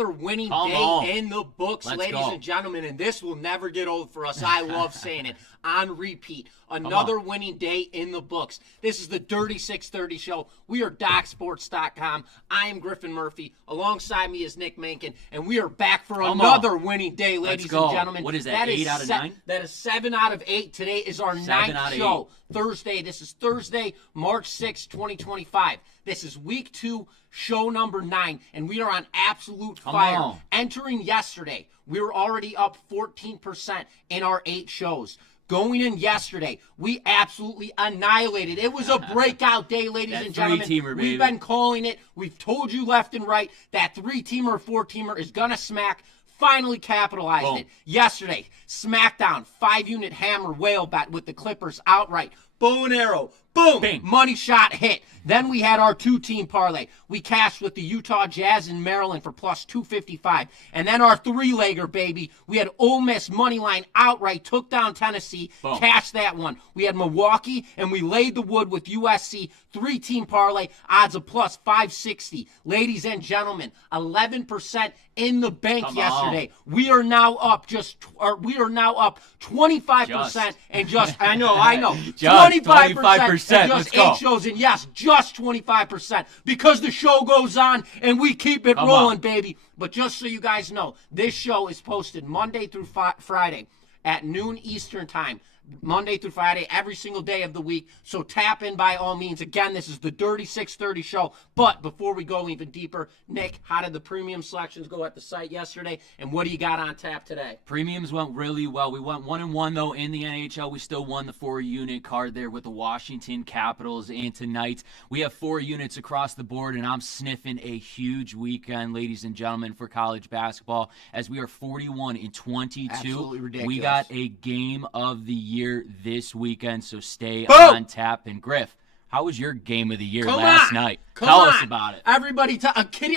another winning day in the books, ladies and gentlemen, and this will never get old for us. I love saying it. On repeat. Another winning day in the books. This is the Dirty 630 show. We are DocSports.com. I am Griffin Murphy. Alongside me is Nick Menken, and we are back for another winning day, ladies and gentlemen. What is that, 8 out of 9? That is 7 out of 8. Today is our 9th show. Thursday. This is Thursday, March 6, 2025. This is week 2, show number 9, and we are on absolute fire. Entering yesterday, we were already up 14% in our 8 shows. Going in yesterday, we absolutely annihilated. It was a breakout day, ladies and gentlemen. We've been calling it. We've told you left and right that 3-teamer or 4-teamer is going to smack. Finally capitalized it. Yesterday, SmackDown, 5-unit hammer whale bet with the Clippers outright. Bow and arrow. Boom. Bing. Money shot hit. Then we had our 2-team parlay. We cashed with the Utah Jazz in Maryland for plus 255. And then our 3-legger, baby. We had Ole Miss money line outright. Took down Tennessee. Boom. Cashed that one. We had Milwaukee, and we laid the wood with USC. 3-team parlay. Odds of plus 560. Ladies and gentlemen, 11% in the bank yesterday. We are now up 25% and just I know. 25% and just 8 shows, and yes, just 25% because the show goes on and we keep it rolling, baby. But just so you guys know, this show is posted Monday through Friday at noon Eastern time. Monday through Friday, every single day of the week. So tap in by all means. Again, this is the Dirty 630 show. But before we go even deeper, Nick, how did the premium selections go at the site yesterday? And what do you got on tap today? Premiums went really well. We went 1-1, though, in the NHL. We still won the 4-unit card there with the Washington Capitals. And tonight, we have 4 units across the board. And I'm sniffing a huge weekend, ladies and gentlemen, for college basketball, as we are 41-22. Absolutely ridiculous. We got a game of the year this weekend, so stay on tap. And Griff, how was your game of the year last night? Tell us about it. Everybody,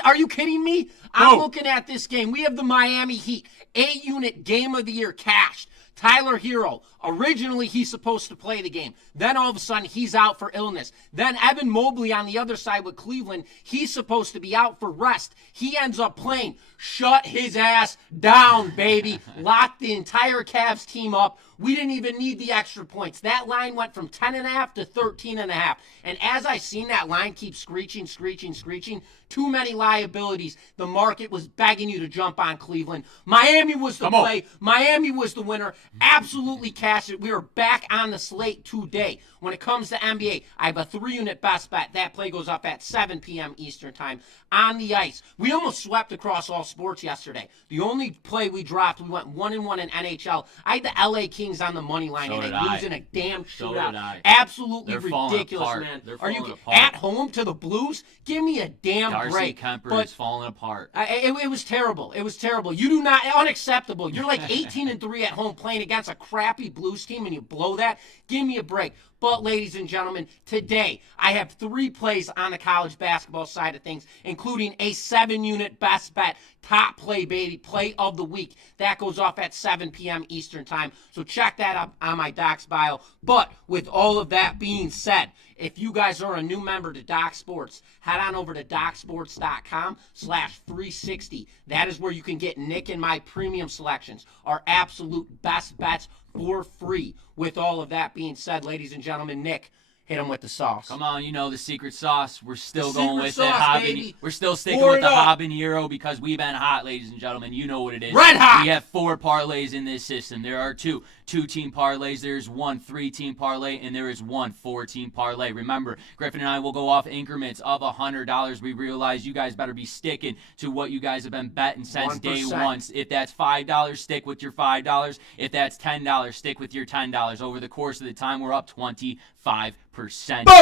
are you kidding me? I'm looking at this game. We have the Miami Heat 8-unit game of the year cashed. Tyler Hero, originally he's supposed to play the game. Then all of a sudden he's out for illness. Then Evan Mobley on the other side with Cleveland, he's supposed to be out for rest. He ends up playing. Shut his ass down, baby. Locked the entire Cavs team up. We didn't even need the extra points. That line went from 10.5 to 13.5. And as I seen that line keep screeching, too many liabilities. The market was begging you to jump on Cleveland. Miami was the play. Miami was the winner. Absolutely cashed it. We are back on the slate today. When it comes to NBA, I have a 3-unit best bet. That play goes up at 7 p.m. Eastern time on the ice. We almost swept across all sports yesterday. The only play we dropped, we went 1-1 in NHL. I had the LA Kings on the money line, and they lose in a damn shootout. Absolutely ridiculous, man. Are you at home to the Blues? Give me a damn break. Darcy Kemper is falling apart. It was terrible. It was terrible. You do not, unacceptable. You're like 18-3 at home playing against a crappy Blues team, and you blow that? Give me a break. But, ladies and gentlemen, today I have 3 plays on the college basketball side of things, including a 7-unit best bet, top play, baby, play of the week. That goes off at 7 p.m. Eastern time. So check that up on my Docs bio. But with all of that being said, if you guys are a new member to Doc Sports, head on over to DocSports.com/360. That is where you can get Nick and my premium selections, our absolute best bets for free. With all of that being said, ladies and gentlemen, Nick, hit him with the sauce. Come on, the secret sauce. We're still going with it. We're still sticking with the habanero because we've been hot, ladies and gentlemen. You know what it is. Red hot! We have 4 parlays in this system. There are 2 2-team parlays. There's 1 3-team parlay, and there is 1 4-team parlay. Remember, Griffin and I will go off increments of $100. We realize you guys better be sticking to what you guys have been betting since 1%. Day one. If that's $5, stick with your $5. If that's $10, stick with your $10. Over the course of the time, we're up 25%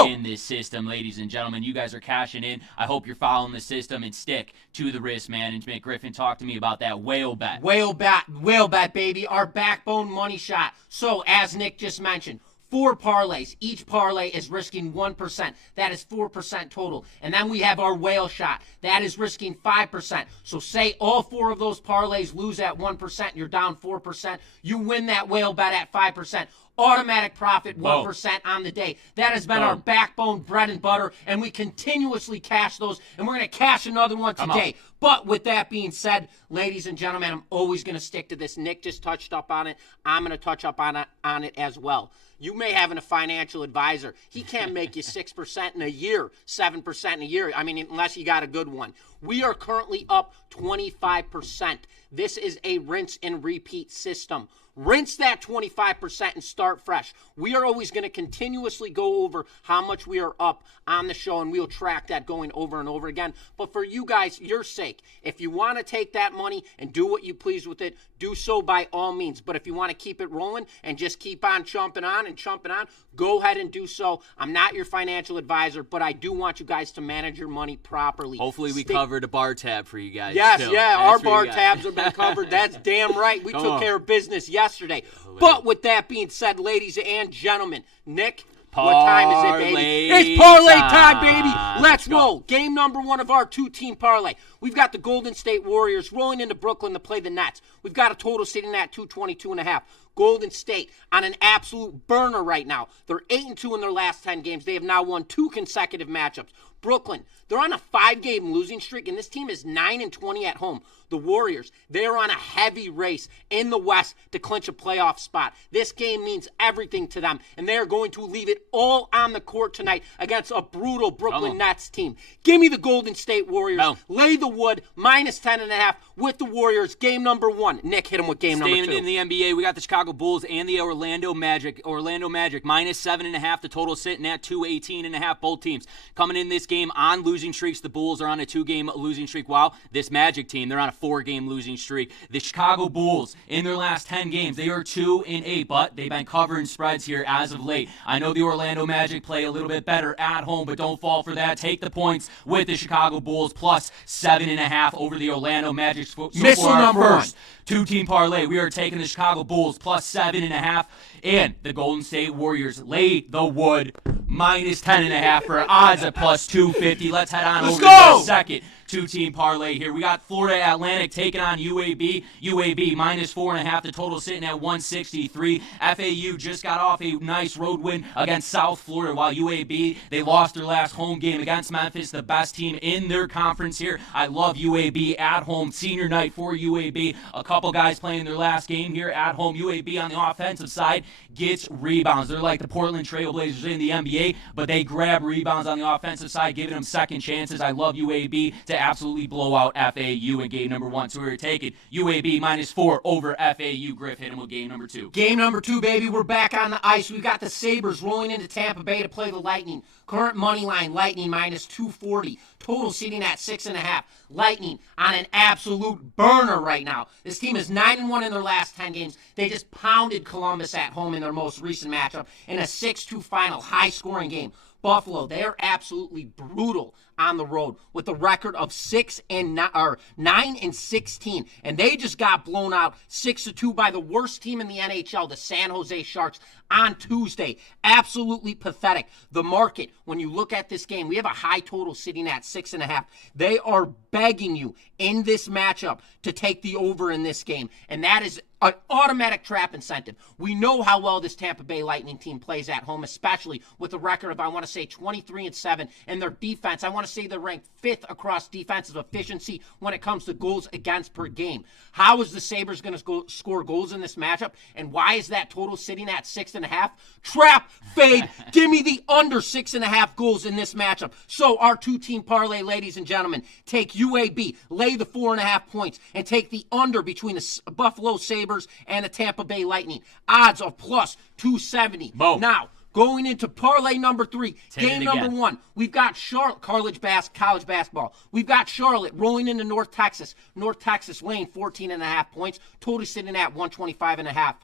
in this system, ladies and gentlemen. You guys are cashing in. I hope you're following the system and stick to the risk management. Griffin, talk to me about that whale bet. Whale bet, baby. Our backbone money shot. So, as Nick just mentioned, 4 parlays. Each parlay is risking 1%. That is 4% total. And then we have our whale shot. That is risking 5%. So say all 4 of those parlays lose at 1%, you're down 4%. You win that whale bet at 5%. automatic profit 1% on the day. That has been our backbone, bread and butter, and we continuously cash those, and we're going to cash another one today. But with that being said, ladies and gentlemen, I'm always going to stick to this. Nick just touched up on it. I'm going to touch up on it as well. You may have a financial advisor. He can't make you 6% in a year, 7% in a year. I mean, unless you got a good one. We are currently up 25%. This is a rinse and repeat system. Rinse that 25% and start fresh. We are always going to continuously go over how much we are up on the show, and we'll track that going over and over again. But for you guys, your sake, if you want to take that money and do what you please with it, do so by all means. But if you want to keep it rolling and just keep on chumping on, go ahead and do so. I'm not your financial advisor, but I do want you guys to manage your money properly. Hopefully we covered a bar tab for you guys. Yes, too. yeah, our bar tabs have been covered. That's damn right. We took care of business yesterday. But with that being said, ladies and gentlemen, Nick, what time is it, baby? It's parlay time, baby. Let's roll. Game number 1 of our 2-team parlay. We've got the Golden State Warriors rolling into Brooklyn to play the Nets. We've got a total sitting at 222.5. Golden State on an absolute burner right now. They're 8-2 in their last 10 games. They have now won 2 consecutive matchups. Brooklyn, they're on a 5-game losing streak, and this team is 9-20 at home. The Warriors, they're on a heavy race in the West to clinch a playoff spot. This game means everything to them, and they are going to leave it all on the court tonight against a brutal Brooklyn Nets team. Give me the Golden State Warriors. No. Lay the wood, -10.5 with the Warriors. Game number 1. Nick, hit him with game number 2. Staying in the NBA, we got the Chicago Bulls and the Orlando Magic. Orlando Magic, -7.5. The total sitting at 218.5. Both teams coming in this game on losing streaks. The Bulls are on a 2-game losing streak, while this Magic team, they're on a 4-game losing streak. The Chicago Bulls, in their last 10 games, they are 2-8, but they've been covering spreads here as of late. I know the Orlando Magic play a little bit better at home, but don't fall for that. Take the points with the Chicago Bulls +7.5 over the Orlando Magic. So Missile for our number first 2-team parlay, we are taking the Chicago Bulls +7.5 and the Golden State Warriors lay the wood -10.5 for odds at +250. Let's head on over to the second 2-team parlay here. We got Florida Atlantic taking on UAB. UAB -4.5. The total sitting at 163. FAU just got off a nice road win against South Florida, while UAB, they lost their last home game against Memphis, the best team in their conference here. I love UAB at home. Senior night for UAB. A couple guys playing their last game here at home. UAB on the offensive side gets rebounds. They're like the Portland Trail Blazers in the NBA, but they grab rebounds on the offensive side, giving them second chances. I love UAB to absolutely blow out FAU in game number 1. So we're taking UAB -4 over FAU. Griff, hit him with game number 2. Game number 2, baby. We're back on the ice. We've got the Sabres rolling into Tampa Bay to play the Lightning. Current money line, Lightning -240. Total sitting at 6.5. Lightning on an absolute burner right now. This team is 9-1 in their last 10 games. They just pounded Columbus at home in their most recent matchup in a 6-2 final, high-scoring game. Buffalo, they are absolutely brutal on the road with a record of 9-16, and they just got blown out 6-2 by the worst team in the NHL, the San Jose Sharks, on Tuesday. Absolutely pathetic. The market, when you look at this game, we have a high total sitting at 6.5. They are begging you in this matchup to take the over in this game, and that is an automatic trap incentive. We know how well this Tampa Bay Lightning team plays at home, especially with a record of, I want to say, 23-7, and their defense, I want to say they're ranked 5th across defensive efficiency when it comes to goals against per game. How is the Sabres going to score goals in this matchup, and why is that total sitting at 6.5? Trap, fade, give me the under 6.5 goals in this matchup. So our 2-team parlay, ladies and gentlemen, take UAB, lay the 4.5 points, and take the under between the Buffalo Sabres and the Tampa Bay Lightning. Odds of +270. Boom. Now, going into parlay number 3, game number 1, we've got Charlotte, college basketball. We've got Charlotte rolling into North Texas. North Texas laying 14.5 points, totally sitting at 125.5.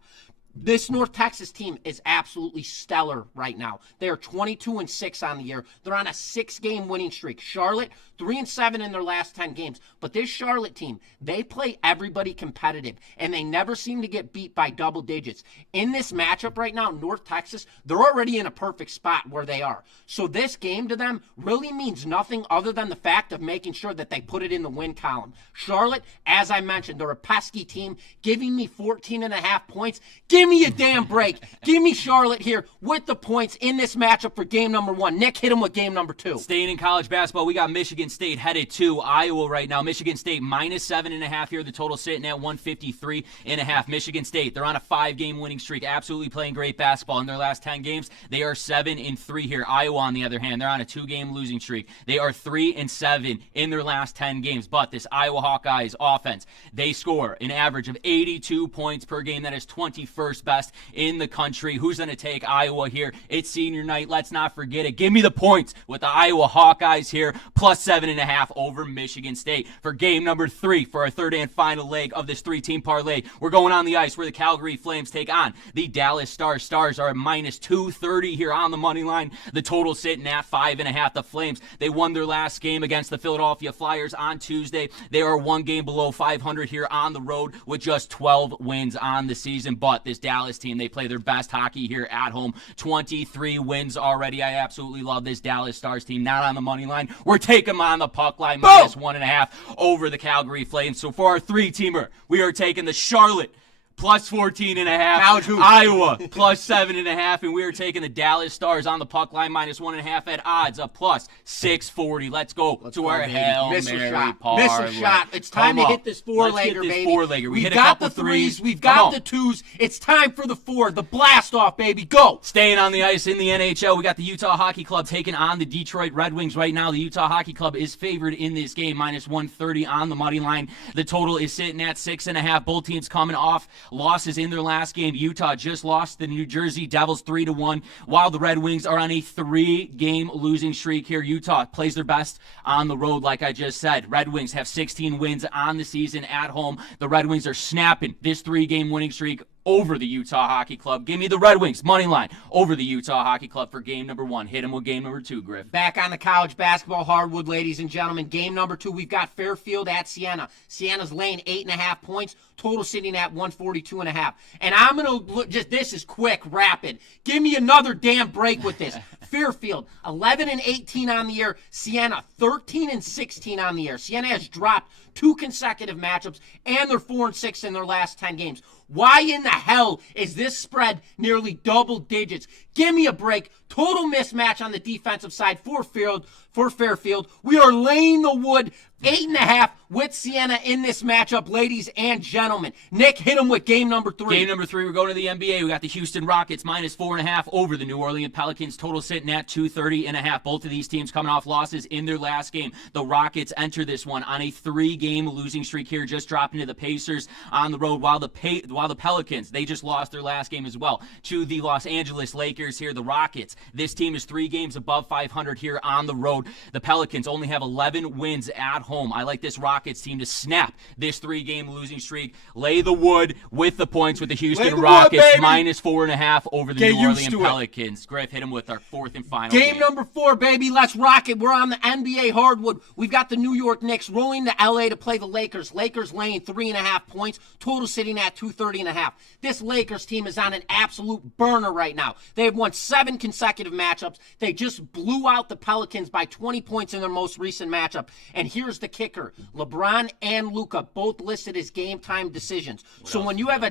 This North Texas team is absolutely stellar right now. They are 22-6 on the year. They're on a 6-game winning streak. Charlotte, 3-7 in their last 10 games. But this Charlotte team, they play everybody competitive, and they never seem to get beat by double digits. In this matchup right now, North Texas, they're already in a perfect spot where they are. So this game to them really means nothing other than the fact of making sure that they put it in the win column. Charlotte, as I mentioned, they're a pesky team, giving me 14.5 points. Give Give me a damn break. Give me Charlotte here with the points in this matchup for game number 1. Nick, hit him with game number 2. Staying in college basketball, we got Michigan State headed to Iowa right now. Michigan State -7.5 here. The total sitting at 153.5. Michigan State, they're on a 5-game winning streak, absolutely playing great basketball. In their last 10 games, they are 7-3 here. Iowa, on the other hand, they're on a 2-game losing streak. They are 3-7 in their last 10 games. But this Iowa Hawkeyes offense, they score an average of 82 points per game. That is 21st best in the country. Who's going to take Iowa here? It's senior night. Let's not forget it. Give me the points with the Iowa Hawkeyes here, +7.5 over Michigan State for game number 3 for our third and final leg of this 3-team parlay. We're going on the ice where the Calgary Flames take on the Dallas Stars. Stars are at -230 here on the money line. The total sitting at 5.5. The Flames, they won their last game against the Philadelphia Flyers on Tuesday. They are 1 game below 500 here on the road with just 12 wins on the season. But this Dallas team, they play their best hockey here at home. 23 wins already. I absolutely love this Dallas Stars team. Not on the money line. We're taking them on the puck line, -1.5 over the Calgary Flames. So for our 3-teamer, we are taking the Charlotte +14.5, Iowa +7.5, and we are taking the Dallas Stars on the puck line -1.5 at odds of +640. Let's go to our Hail Mary parlay. Miss a shot. It's time to hit this 4-legger, baby. We've got the 3s. We've got the 2s. It's time for the 4. The blast off, baby. Go. Staying on the ice in the NHL, we got the Utah Hockey Club taking on the Detroit Red Wings right now. The Utah Hockey Club is favored in this game, -130 on the money line. The total is sitting at 6.5. Both teams coming off losses in their last game. Utah just lost the New Jersey Devils 3-1, while the Red Wings are on a 3-game losing streak here. Utah plays their best on the road, like I just said. Red Wings have 16 wins on the season at home. The Red Wings are snapping this 3-game winning streak over the Utah Hockey Club. Give me the Red Wings money line over the Utah Hockey Club for game number 1. Hit him with game number 2, Griff. Back on the college basketball hardwood, ladies and gentlemen. Game number 2, we've got Fairfield at Siena. Siena's laying 8.5 points. Total sitting at 142.5. And I'm going to look, this is quick, rapid. Give me another damn break with this. Fairfield, 11-18 on the year. Siena, 13-16 on the year. Siena has dropped 2 consecutive matchups, and they're 4-6 in their last 10 games. Why in the hell is this spread nearly double digits? Give me a break. Total mismatch on the defensive side for Fairfield. We are laying the wood 8.5 with Siena in this matchup, ladies and gentlemen. Nick, hit him with game number 3. Game number 3, we're going to the NBA. We got the Houston Rockets -4.5 over the New Orleans Pelicans. Total sitting at 230.5. Both of these teams coming off losses in their last game. The Rockets enter this one on a 3-game losing streak here, just dropping to the Pacers on the road, while the Pelicans, they just lost their last game as well to the Los Angeles Lakers here. The Rockets, this team is 3 games above 500 here on the road. The Pelicans only have 11 wins at home. I like this Rockets team to snap this 3-game losing streak. Lay the wood with the points with the Houston Rockets, -4.5 over the New Orleans Pelicans. Griff, hit him with our 4th and final game. Number 4, baby. Let's rock it. We're on the NBA hardwood. We've got the New York Knicks rolling to LA to play the Lakers. Lakers laying 3.5 points. Total sitting at 230.5. This Lakers team is on an absolute burner right now. They have won 7 consecutive matchups. They just blew out the Pelicans by 20 points in their most recent matchup. And here's the kicker. LeBron and Luka both listed as game time decisions. So when you have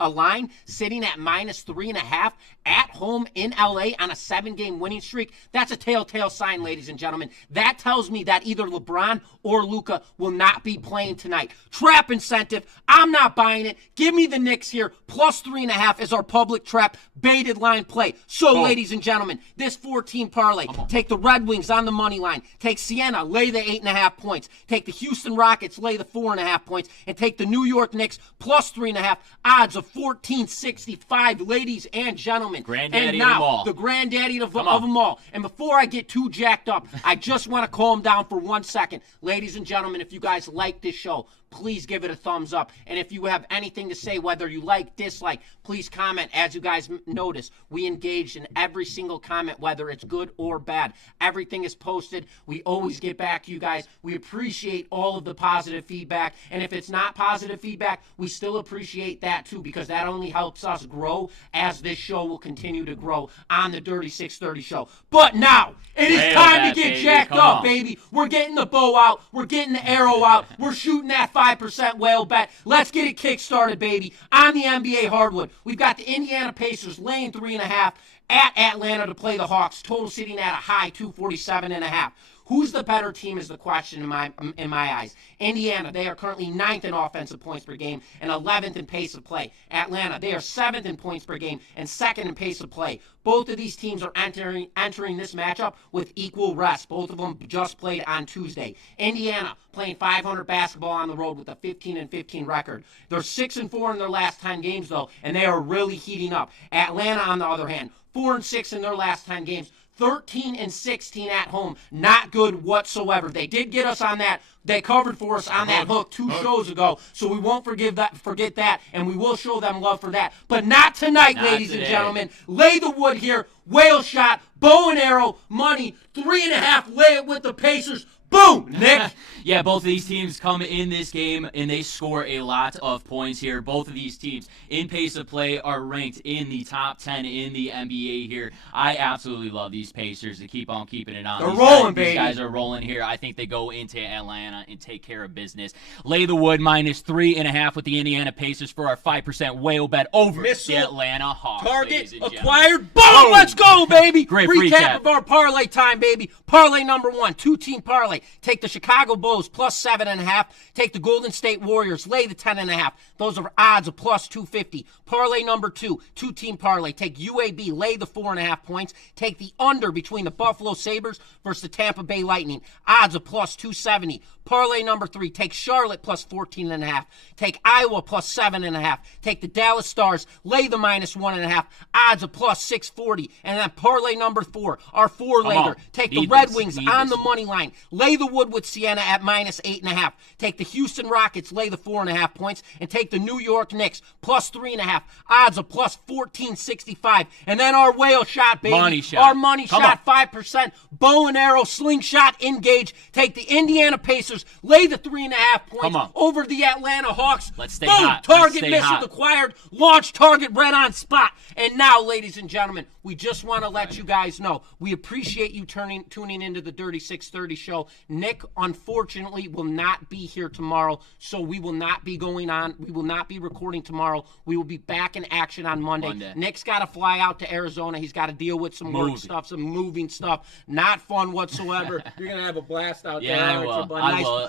a line sitting at -3.5 at home in LA on a 7-game winning streak, that's a telltale sign, ladies and gentlemen. That tells me that either LeBron or Luka will not be playing tonight. Trap incentive. I'm not buying it. Give me the Knicks here. +3.5 is our public trap baited line play. So, ladies and gentlemen, this 4-team parlay. Take the Red Wings on the money line. Take Siena, lay the 8.5 points. Take the Houston Rockets, lay the 4.5 points. And take the New York Knicks +3.5. Odds of 14.65, ladies and gentlemen. Granddaddy of them all. The granddaddy of them all. And before I get too jacked up, I just want to calm down for 1 second. Ladies and gentlemen, if you guys like this show, please give it a thumbs up. And if you have anything to say, whether you like, dislike, please comment. As you guys notice, we engage in every single comment, whether it's good or bad. Everything is posted. We always get back to you guys. We appreciate all of the positive feedback. And if it's not positive feedback, we still appreciate that too, because that only helps us grow as this show will continue to grow on the Dirty 630 show. But now, it is time to get jacked up, baby. We're getting the bow out. We're getting the arrow out. We're shooting that 5 5% whale bet. Let's get it kick-started, baby. On the NBA hardwood, we've got the Indiana Pacers laying 3.5 at Atlanta to play the Hawks. Total sitting at a high 247.5. Who's the better team is the question in my eyes. Indiana, they are currently 9th in offensive points per game and 11th in pace of play. Atlanta, they are 7th in points per game and 2nd in pace of play. Both of these teams are entering this matchup with equal rest. Both of them just played on Tuesday. Indiana playing 500 basketball on the road with a 15-15 record. They're 6-4 in their last 10 games, though, and they are really heating up. Atlanta, on the other hand, 4-6 in their last 10 games. 13-16 at home. Not good whatsoever. They did get us on that. They covered for us on that hook 2 shows ago, so we won't forget that, and we will show them love for that. But not tonight, ladies and gentlemen. Lay the wood here. Whale shot, bow and arrow, money, 3.5. Lay it with the Pacers. Boom, Nick. Yeah, both of these teams come in this game and they score a lot of points here. Both of these teams in pace of play are ranked in the top 10 in the NBA here. I absolutely love these Pacers to keep on keeping it on. They're rolling, baby. These guys are rolling here. I think they go into Atlanta and take care of business. Lay the wood -3.5 with the Indiana Pacers for our 5% whale bet over the Atlanta Hawks. Target acquired. Boom! Let's go, baby. Great recap of our parlay time, baby. Parlay number 1, 2-team parlay. Take the Chicago Bulls +7.5. Take the Golden State Warriors. Lay the 10.5. Those are odds of +250. Parlay number 2, 2-team parlay. Take UAB. Lay the 4.5 points. Take the under between the Buffalo Sabres versus the Tampa Bay Lightning. Odds of +270. Parlay number 3, take Charlotte +14.5. Take Iowa +7.5. Take the Dallas Stars. Lay the -1.5. Odds of +640. And then parlay number 4, our 4-legger. Take the Red Wings on the money line. Lay the wood with Siena at -8.5. Take the Houston Rockets. Lay the 4.5 points. And take the New York Knicks +3.5. Odds of +1465. And then our whale shot, baby. Money shot. Our money shot, 5%. Bow and arrow, slingshot, engage. Take the Indiana Pacers. Lay the 3.5 points over the Atlanta Hawks. Let's stay Boom, hot. target missile acquired. Launch target red on spot. And now, ladies and gentlemen, we just want to let you guys know we appreciate you tuning into the Dirty 630 show. Nick, unfortunately, will not be here tomorrow, so we will not be going on. We will not be recording tomorrow. We will be back in action on Monday. Nick's got to fly out to Arizona. He's got to deal with some work stuff, some moving stuff. Not fun whatsoever. You're going to have a blast out there. I will.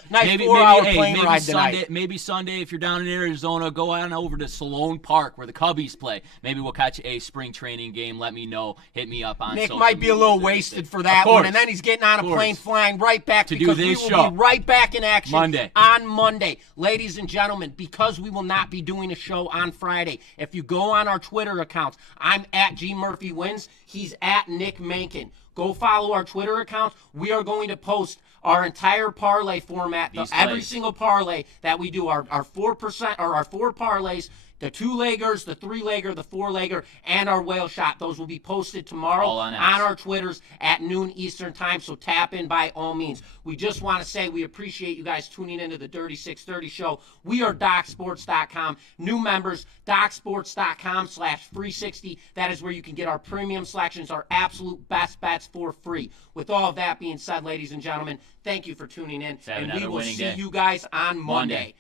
Nice 4-hour plane ride Sunday, tonight. maybe Sunday, if you're down in Arizona, go on over to Sloan Park where the Cubbies play. Maybe we'll catch a spring training game. Let me know. Hit me up on Nick social might be a little media. wasted for that one, and then he's getting on a plane flying right back to because do we this will show be right back in action on Monday. Ladies and gentlemen, because we will not be doing a show on Friday, if you go on our Twitter accounts, I'm at G Murphy Wins. He's at Nick Menken. Go follow our Twitter accounts. We are going to post our entire parlay format, every single parlay that we do, our 4% or our 4 parlays, the 2-leggers, the 3-legger, the 4-legger, and our whale shot. Those will be posted tomorrow on our Twitters at noon Eastern time, so tap in by all means. We just want to say we appreciate you guys tuning into the Dirty 630 show. We are DocSports.com. New members, DocSports.com/free60. That is where you can get our premium selections, our absolute best bets for free. With all of that being said, ladies and gentlemen, thank you for tuning in, and we will see you guys on Monday.